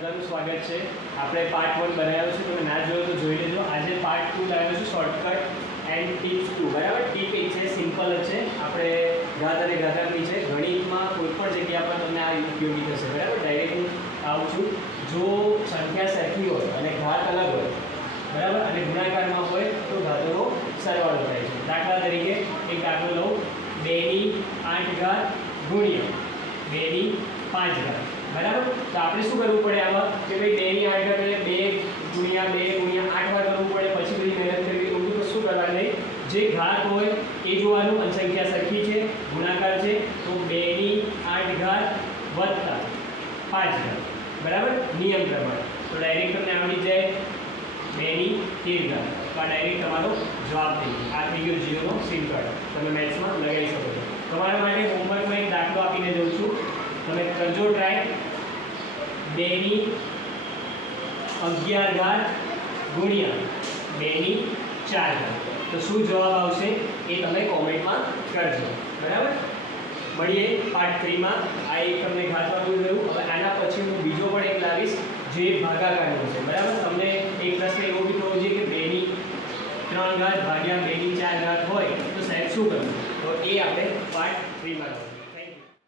બધાનું સ્વાગત છે. આપણે પાર્ટ 1 બનાવ્યો છે, તમે ના જોયો તો જોઈ લેજો. આજે પાર્ટ 2 લાવ્યો છું, શોર્ટકટ એન્ડ ટિપ્સ 2. બરાબર. ટીપ એક છે, સિમ્પલ જ છે. આપણે ઘાત અને ઘાતાંકની છે. ગણિતમાં કોઈ પણ જગ્યા પર તમને આ ઉપયોગી થશે. બરાબર. ડાયરેક્ટ હું આવું છું. જો સંખ્યા સરખી હોય અને ઘાત અલગ હોય, બરાબર, અને ગુણાકારમાં હોય તો ઘાતોનો સરવાળો થાય છે. દાખલા તરીકે એક દાખલો લઉં, 2/8 ગુણ્યા 2/5. બરાબર. તો આપણે શું કરવું પડે આમાં કે ભાઈ 2/8 એટલે 2 × 2 × 8 વાર કરવું પડે. પછી બધી મહેનત કરવી, એવું તો શું કરવાનું નહીં. જે ઘાત હોય એ જોવાનું, અને સંખ્યા સરખી છે, ગુણાકાર છે, તો 2/8 વત્તા 5. બરાબર. નિયમ પ્રમાણે તો ડાયરેક્ટ તમને આવડી જાય 2/13. તો આ ડાયરેક્ટ તમારો જવાબ થઈ ગયો. આ થઈ ગયો જીરોનો સિમ કાર્ડ. તમે મેથ્સમાં લગાવી શકો છો. તમારા માટે હોમવર્કમાં એક દાખલો આપીને જઉં છું, તમે કરજો ટ્રાય. 2/11 ગુણ્યા 2/4. તો શું જવાબ આવશે એ તમે કોમેન્ટમાં કરજો. બરાબર. મળીએ પાર્ટ 3 માં. આ એક તમને ઘાતવાનું રહ્યું. હવે આના પછી હું બીજો પણ એક લાવીશ જે ભાગાકારનો છે. બરાબર. તમને એક પ્રશ્ન એવો બી થવો જોઈએ કે 2/3 ભાગ્યા 2/4 હોય તો સાહેબ શું કરવું, તો એ આપણે પાર્ટ 3 માં